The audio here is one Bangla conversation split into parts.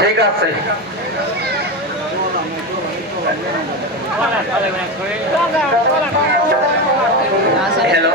ঠিক আছে হ্যালো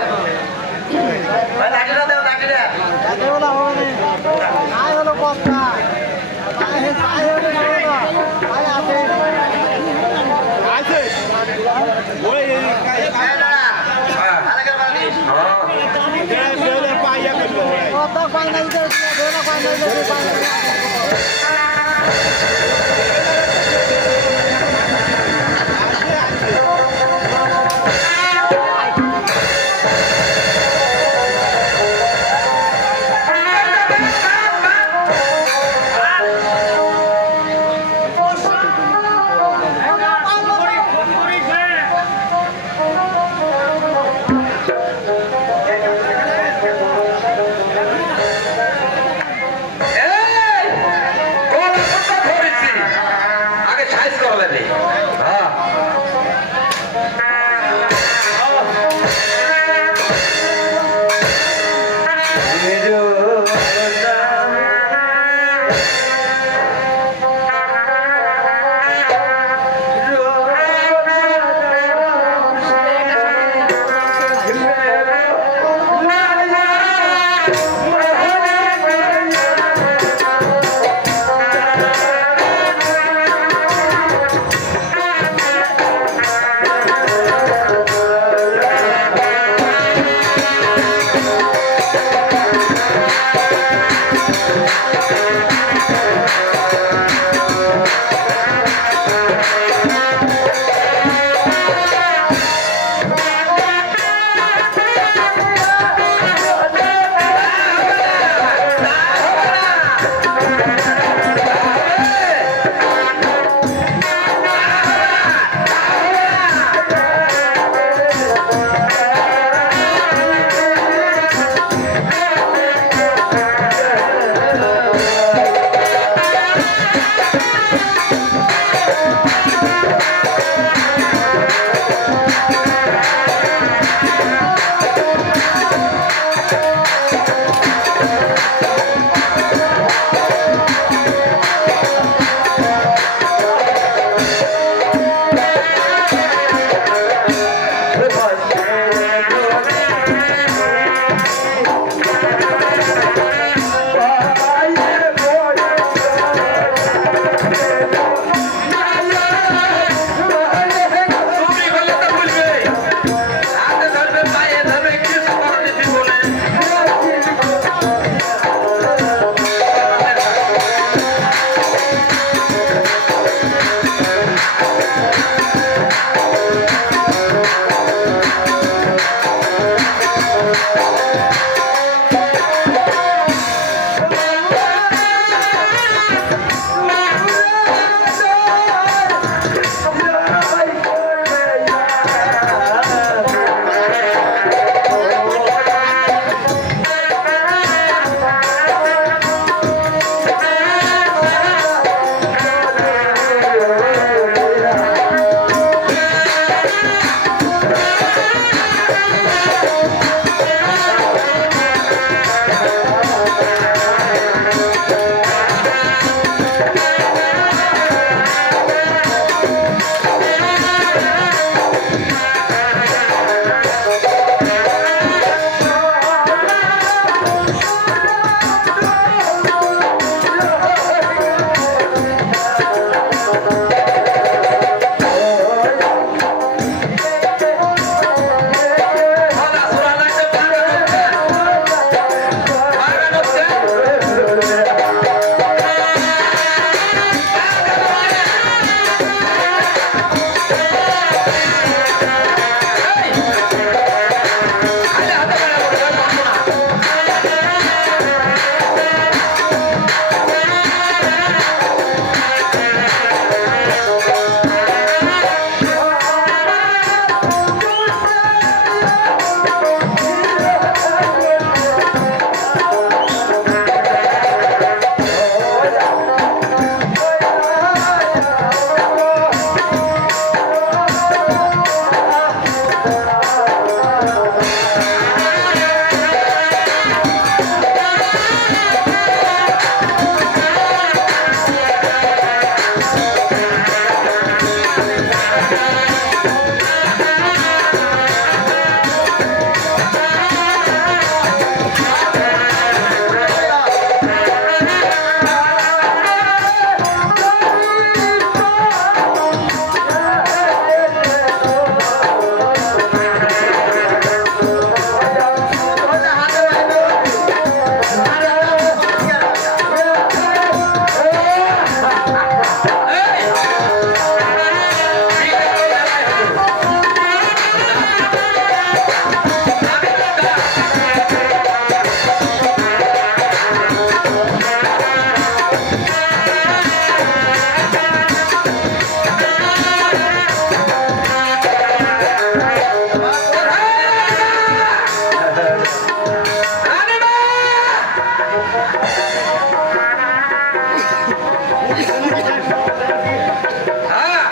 হ্যাঁ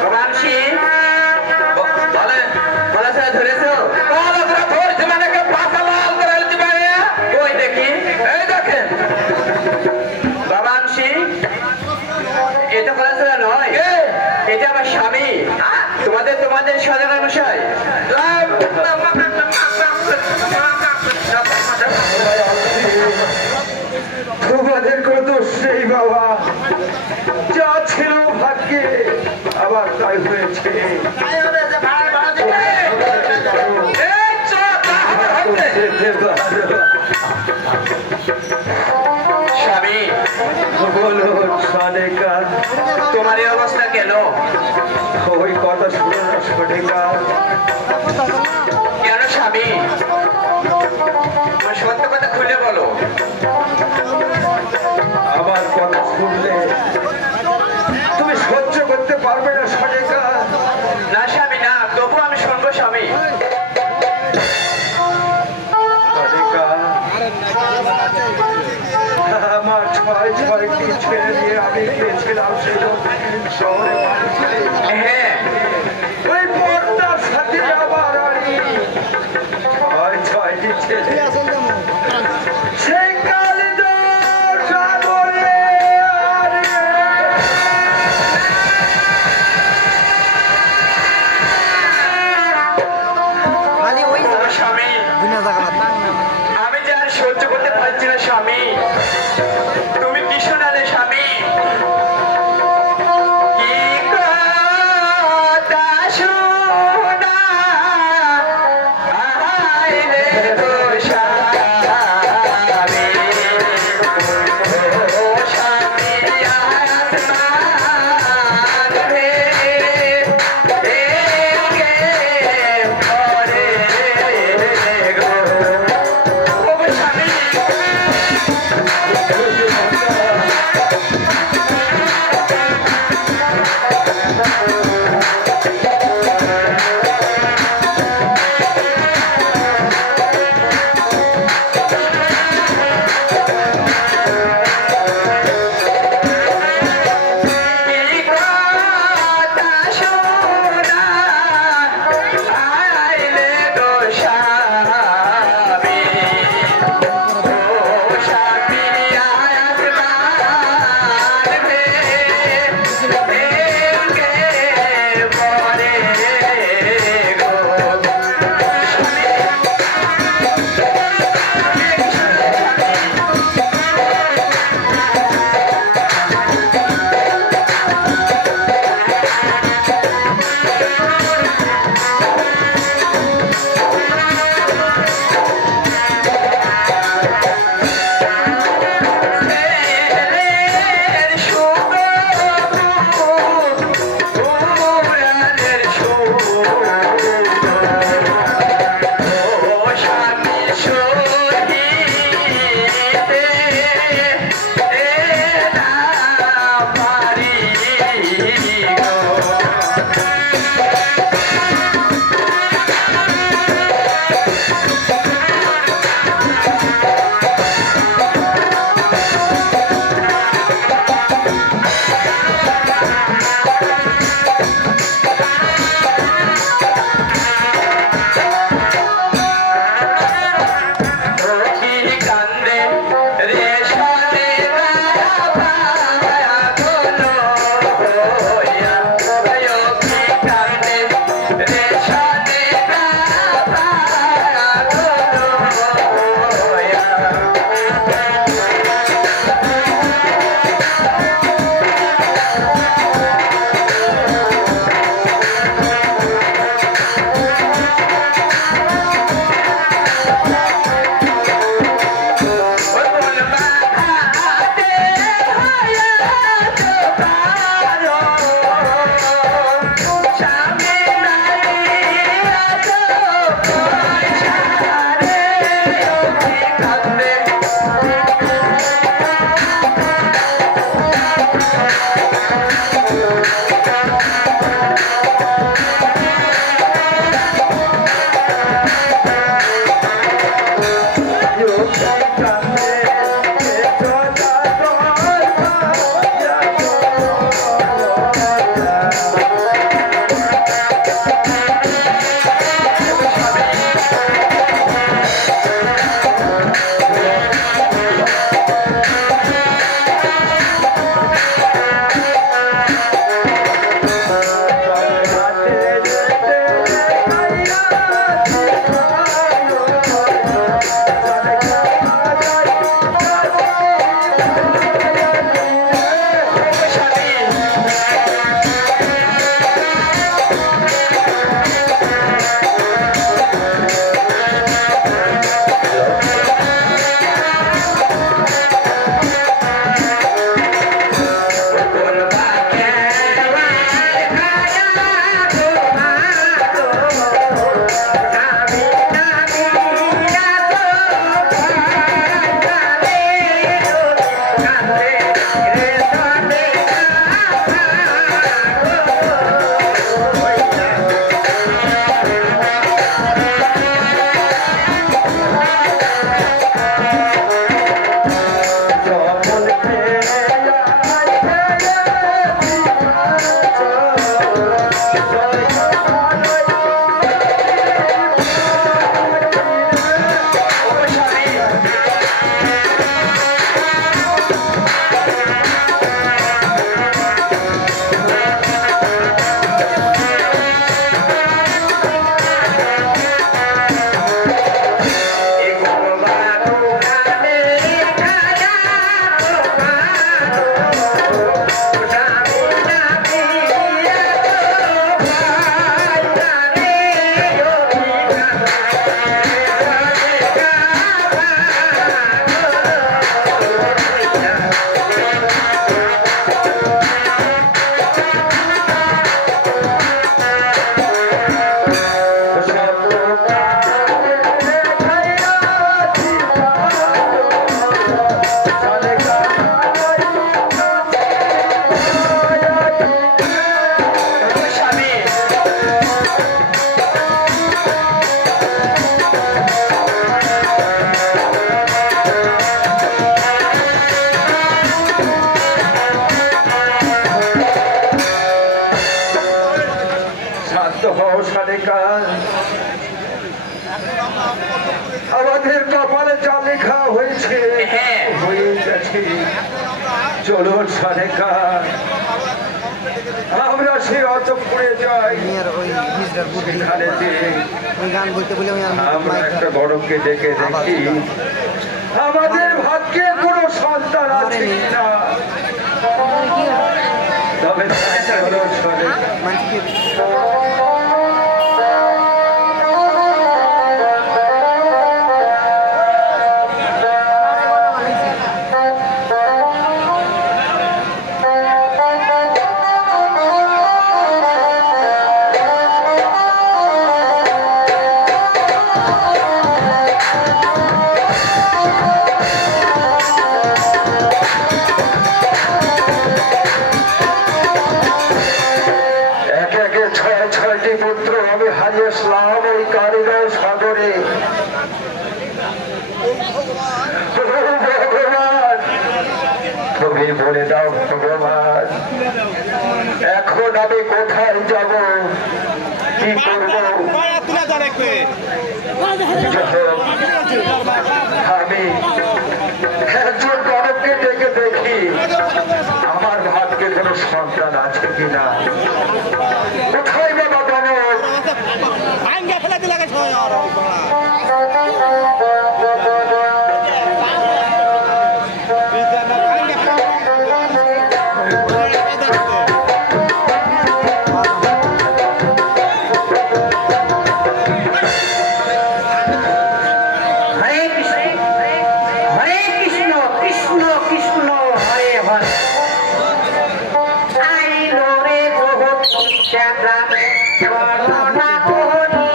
প্রবাসী বলে বলে স্যার ধরেছো বলো তোরা ধরছে মানে কে পাকা লাল করে দিতে পারে ওই দেখি এই দেখেন প্রবাসী এটা বলে স্যার নয় এটা আমার স্বামী তোমাদের তোমাদের সাধারণ মশাই তোমাদের কোনো দোষ নেই বাবা, যা ছিল ভাগ্যে আবার তাই হয়েছে। স্বামী বলো সনেকা, তোমার এই অবস্থা কেন? ওই কথা শুনো না সনেকা। কেন স্বামী তুমি সত্য কথা খুলে বলো। আমার কথা শুনলে তুমি সহ্য করতে পারবে না সনেকা। না স্বামী না, তবু আমি শুনবো স্বামী। সনেকা, আমার ছয় ছয়টি ছেলে নিয়ে আমি গিয়েছিলাম সেই শহরে বাড়ি ছেড়ে। হ্যাঁ ওই পর্দার সাথে আমার ছয় ছয়টি ছেলে সেই কালিদার সাগরে ও স্বামী আমি যে আর সহ্য করতে পারছি না স্বামী। তুমি কি শোনালে স্বামী? কি সালেকা, আমাদের কপালে যা লেখা হয়েছে হ্যাঁ। হয়ে গেছে। চলো সালেকা, আমরা সে অন্তঃপুরে যাই। সেখানে যে আমরা একটা বড়কে ডেকে দেখি আমাদের ভাগ্যে কোনো সন্তান আছে কিনা। তবে চলো সালেকা। একে একে ছয়টি পুত্র আমি হারিয়েছিলাম ওই কারিগর সাগরে। ভগবান, তুমি বলে দাও ভগবান, এখন আমি কোথায় যাব, কি করব? আমি একজন গণককে ডেকে দেখি আমার ভাগ্যে কোনো সন্তান আছে কিনা। কোথায় বাবা গণক? হরে কৃষ্ণ, হরে কৃষ্ণ, কৃষ্ণ কৃষ্ণ হরে হরে। আইলো রে বহুত চাকরা বর্ণনা করি।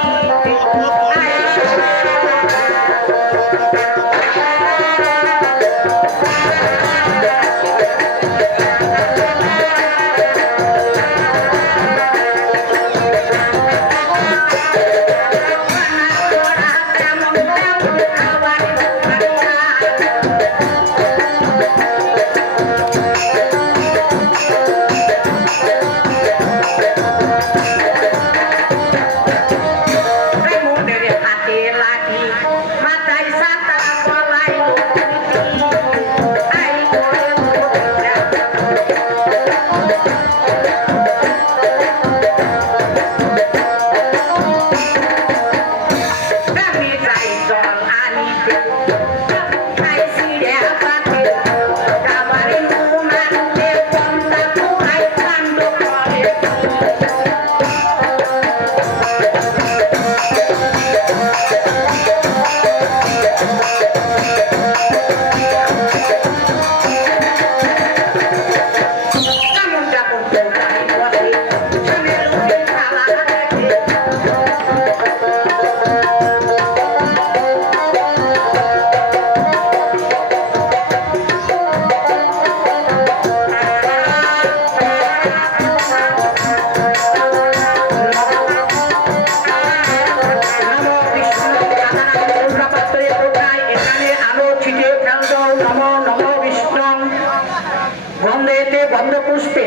পুষ্পে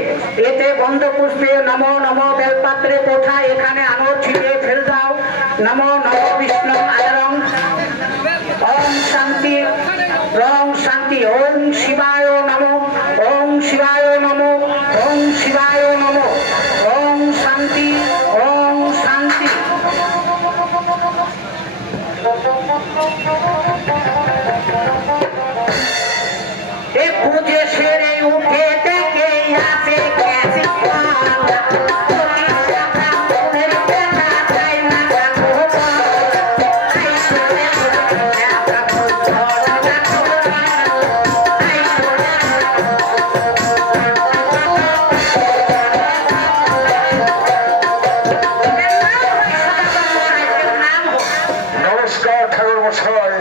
এতে গন্ধ পুষ্পে নমো নমো বেলপাত্রে কোঠা এখানে আনো ছিটে ফেল দাও নমো নমো বিষ্ণু আদরং ওম শান্তি রং শান্তি ওম শিবায় নমো ওম শিবায় নমো ওম শিবায় নমো ওম শান্তি ওম শান্তি। एक पूजे शेरे उठे टेके आसे कैसे खाना নমস্কার ঠাকুর মশাই।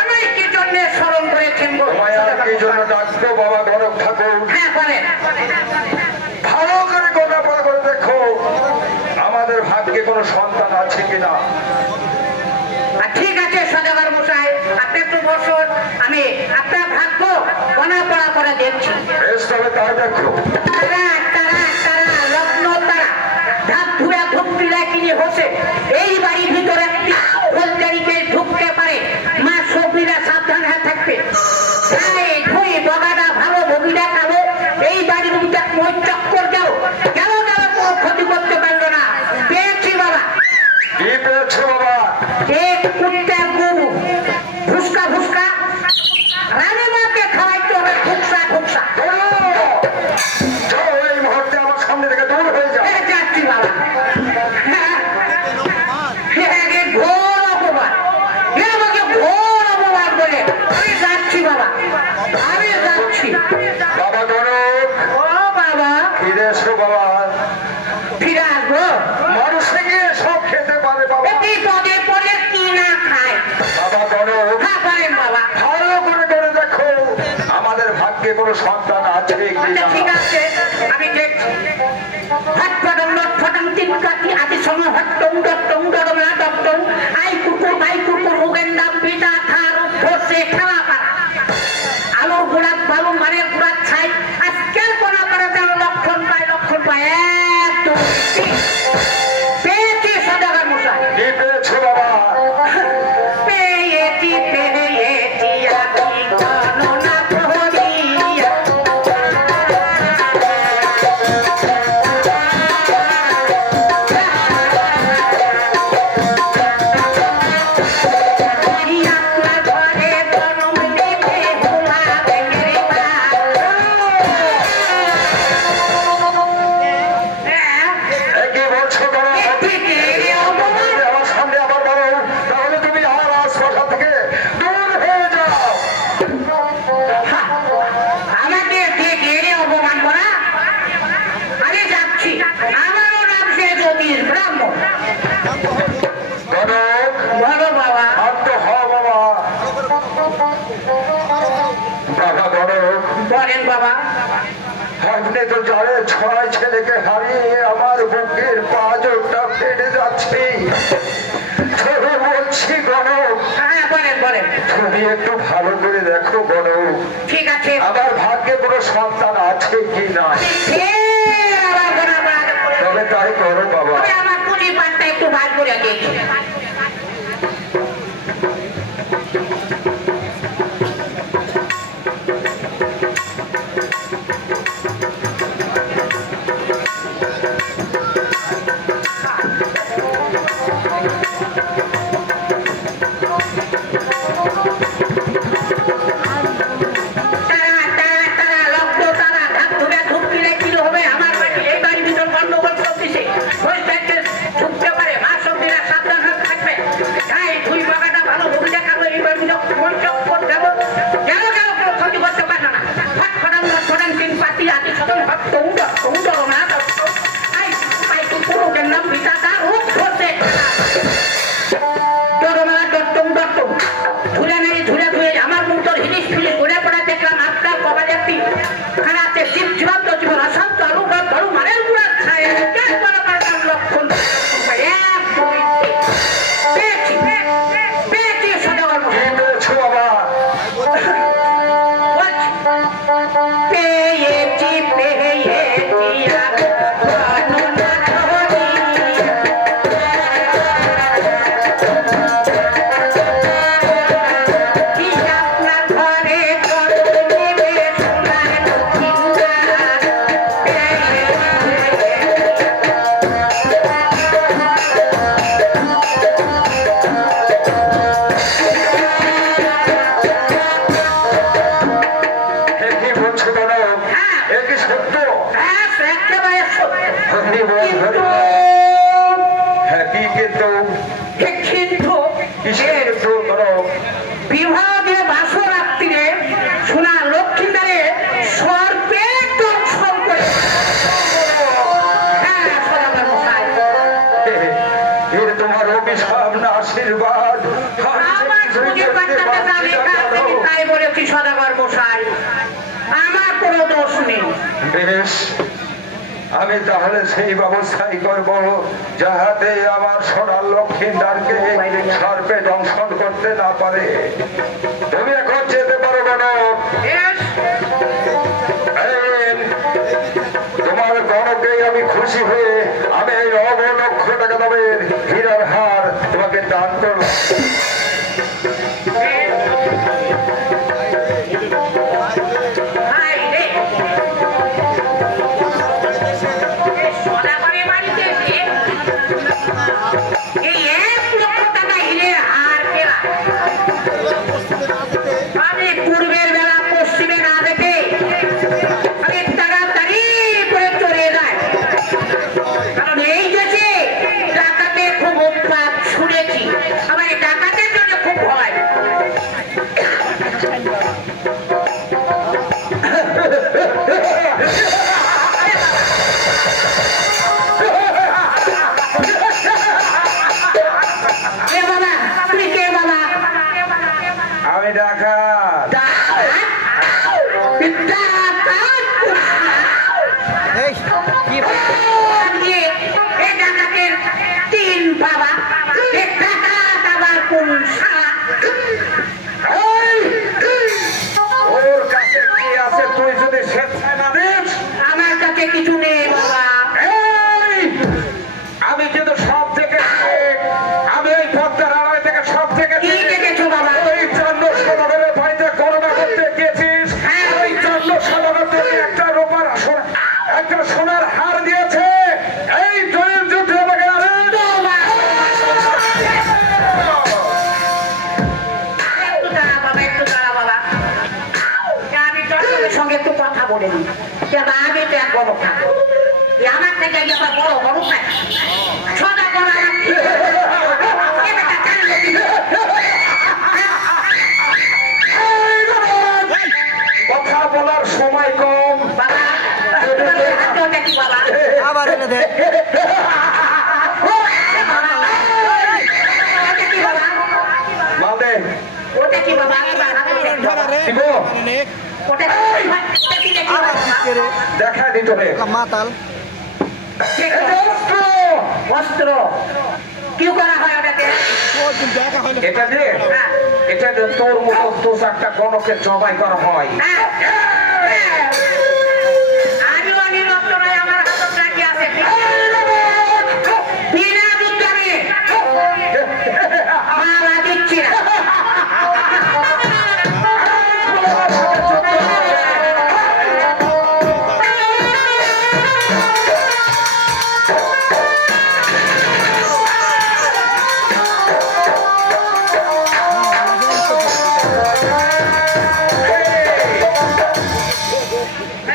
আমি কি জন্য স্মরণ করেছেন তোমায় আর কি জন্য ডাকবো বাবা গণক ঠাকুর? হ্যাঁ বলেন। ভালো করে গোটাপড়া করে দেখো আমাদের ভাগ্যে কোনো সন্তান আছে কিনা। ঠিক আছে সদাগর মশাই, আপনি একটু বসুন, আমি আপনার ভাগ্য গণনা করে দেখছি। বেশ, তবে তাই দেখো। তারা তারা তারা লগ্ন তারা ধাপ ধুয়া ধুপ দিলে কি এসো বাবা, ফিরে আসবো মানুষে গিয়ে সব খেতে পারে বাবা। বিপদে পড়ে কি না খায়। বাবা গণক, হ্যাঁ বলেন বাবা। ভালো করে দেখো আমাদের ভাগ্যে কোনো সন্তান আছে কি আচ্ছা না। ঠিক আছে, আমি দেখছি। হাত ফটং লট ফটং তিন কাঠি আদি সময় হট্টং ডট্টং ডরমা ডট্টং আই কুকুর বাই কুকুর উগেন্ডা পিতা খার ফসে খাওয়া পারা আলুর গুড়া বালু মানের গুড়া ছাই আজকের কোনা পারা যেন লক্ষণ পায় এক দুই তিন পেয়েছি সদাগর মশাই কি পেয়েছো বাবা? পেয়েছি আছি গণনা প্রহরিয়া আপনার ঘরে জন্ম নিতে ভোলা ব্যাঙের এ কি বলছো গণক? অপমান আমার সামনে আবার বলো, তাহলে তুমি আর আশপাশা থেকে দূর হয়ে যাও। আমাকে গেড়ে অপমান করা। আমি যাচ্ছি, আমারও নাম সে জ্যোতিষ ব্রাহ্মণ। গণক, বলো বাবা। শান্ত হও বাবা। বাবা গণক, বলেন বাবা। আপনি তো জানে 6 ছেলেকে হারিয়ে আমার বুকের পাঁজরটা ফেটে যাচ্ছে। তবে বলছি গণক, হ্যাঁ বলেন। তুমি একটু ভালো করে দেখো গণক, ঠিক আছে। আমার ভাগ্যে কোনো সন্তান আছে কি না। ফের আবার গোনা বাড়াতে করে। তবে তাই করো বাবা। আমি আমার পুঁজি পাটটা একটু বার করে দেখি। তারা লক্ষ্য তারা ধাপ ধরে ধূপ কিনে কি হবে আমার বাড়ি এই বাড়ির ভিতর গন্ডগোল করতেছে ওই সাইডে ঢুকতে পারে মা সবজিরা সাবধান হয়ে থাকবে তাই দুই বাগাটা ভালো ভূমিকা খাবো এই বাড়ির ভিতর বৈঠক করতে হবে কেন কোনো ক্ষতি করতে পারে না হাত ফটান তিন পাতি আতি সদন ভাব টৌড না আই কুকুরের নাম পিতা তার রূপ করতে ডরমা ডট্টং ধুলে নেই ধুলে আমার মুখ তোর হিলিস ফিলিস ঘুরে পড়া দেখলাম আপনার কবালে একটি খানাতে জীবন্ত জীবন অশান্ত আলু বড় মারের গুড়া ছায় লক্ষণ এক দুই পেয়েছি সদাগর কি পেয়েছো বাবা? পেয়েছি আপনার ঘরে এ কি বলছো গণক? এ কি সত্য? একেবারে হরি বল, হরি কিন্তু বল। হ্যাঁ কি কিন্তু? কিন্তু কিসের কিন্তু গণক? বিভাগে বাসরাত্রিরে সোনা লক্ষ্মীদারে সর্পের দর্শন করে হ্যাঁ সদাগর মশাই এর তোমার অভিশাপ না আশীর্বাদ? আমার পুঁজি পাট্টাটা আমি কাছে তাই বলেছি সদাগর মশাই আমার কোনো দোষ নেই বেশ, আমি তাহলে সেই ব্যবস্থাই করব যাহাতে আমার সোনার লক্ষ্মীদারকে সর্পে দংশন করতে না পারে। তুমি এখন যেতে পারো গণক। বেশ এই, তোমার গণকে আমি খুশি হয়ে আমি এই 9 লক্ষ টাকা দামের হীরার হার তোমাকে দান করলাম। ভাই রে সদাগরের বাড়িতে এসে এই 1 লক্ষ টাকা হিরে হার কেনা আমি পূর্বের বেলা পশ্চিমে না দেখে আমি তাড়াতাড়ি করে চলে যাই কারণ এই দেশে ডাকাতের খুব উৎপাত শুনেছি আমার এই ডাকাতের জন্য খুব ভয় দিয়ে এ ডাকাতের তিন বাবা এ ডাকাত আবার কোন শালা ওর কাছে কি আছে তুই যদি স্বেচ্ছায় না দিস? আমার কাছে কিছু নেই বাবা এই! আমি কিন্তু সব থেকে আমি এই পদ্মার আড়াই থেকে সব থেকে কি দেখেছো বাবা ওই চন্দ্র সদাগরের বাড়িতে করোনা করতে গিয়েছিস হ্যাঁ। ওই চন্দ্র সদাগর তোকে একটা রূপার একটা সোনার হার দিয়েছে এই জয়ের যুদ্ধে আমাকে আরে বাবা একটু দাঁড়া বাবা আমি চন্দ্রের সঙ্গে একটু কথা বলে নিই আমি তো এক বড় ঠাকুর আমার থেকে আবার বড় বড় নাই সদা করা কথা বলার সময় কম বাবা হাতটা কি বাবা আবার এনে দে ওটা কি বাবা মালদে ওটা কি বাবা কি গো? ওটা কি দেখি আবার দিচ্ছে রে দেখা দিত রে মাতাল এটা অস্ত্র। বস্ত্র কি করা হয় ওটাকে এটা দিয়ে এটা দিয়ে তোর মতো দু চারটা গণকে জবাই করা হয় আজও আমি রক্ত নয় আমার হাতত রাখি আছে বিনা বিজ্ঞানে মারা দিচ্ছি না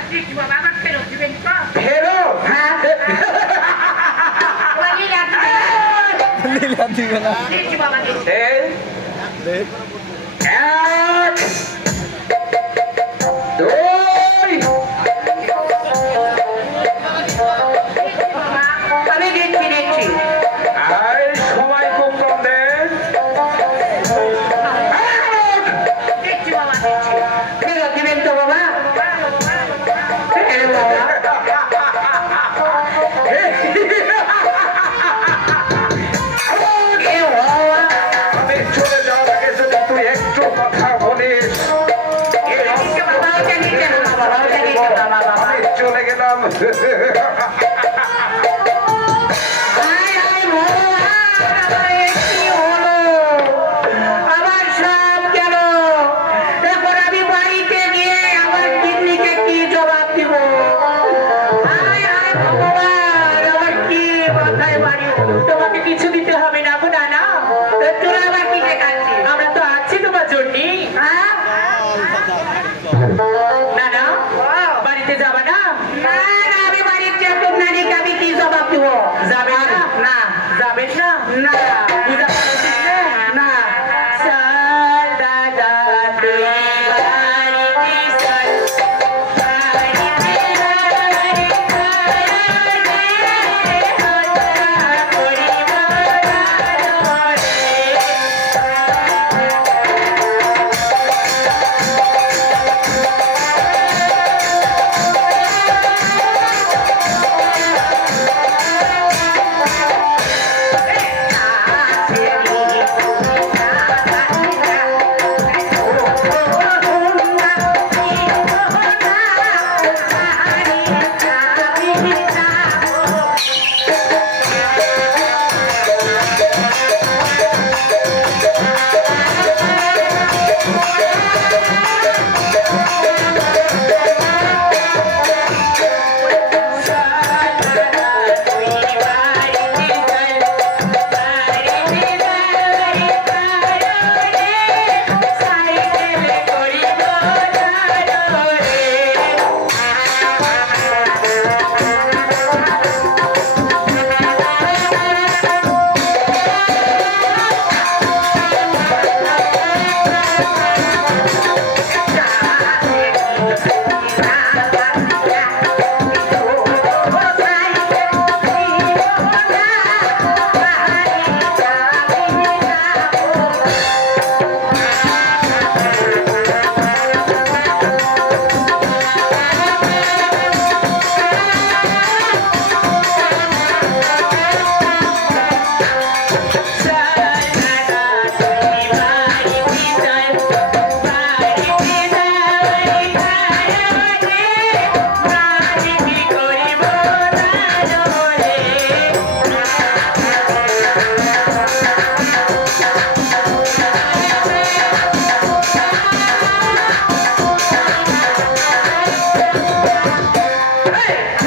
দিচ্ছি বাবা আমার ফেরত দিবেন তো ফেরত হ্যাঁ ওই লাগবে লীলা দিবে না দিচ্ছি বাবা দিচ্ছি এই এক দুই আমি দিচ্ছি দিচ্ছি এই সময় খুব কম দে দিচ্ছি বাবা দিচ্ছি ফেরত দিবেন তো বাবা হ্যাঁ বাবা এ বাবা আমি চলে যাওয়ার আগে যদি তুই একটু কথা বলিস এই দিচ্ছি বাবা ওটা নিচে না বাবা ওটা নিচে না বাবা আমি চলে গেলাম হায় হায় ভগবান আমার এ কি হলো আমার সব গেল এখন আমি বাড়িতে গিয়ে আমার কিডনিকে কি জবাব দিব হায় হায় ভগবান আমার কি মাথায় বাড়ি তোমাকে কিছু দিতে হবে না গো না তোরা আবার কি দেখাচ্ছিস আমরা তো আছি তোমার জন্য হ্যাঁ না না বাড়িতে যাবা না না না আমি বাড়িতে যাব না আমি কি জবাব দিব যাবে না না যাবে এই,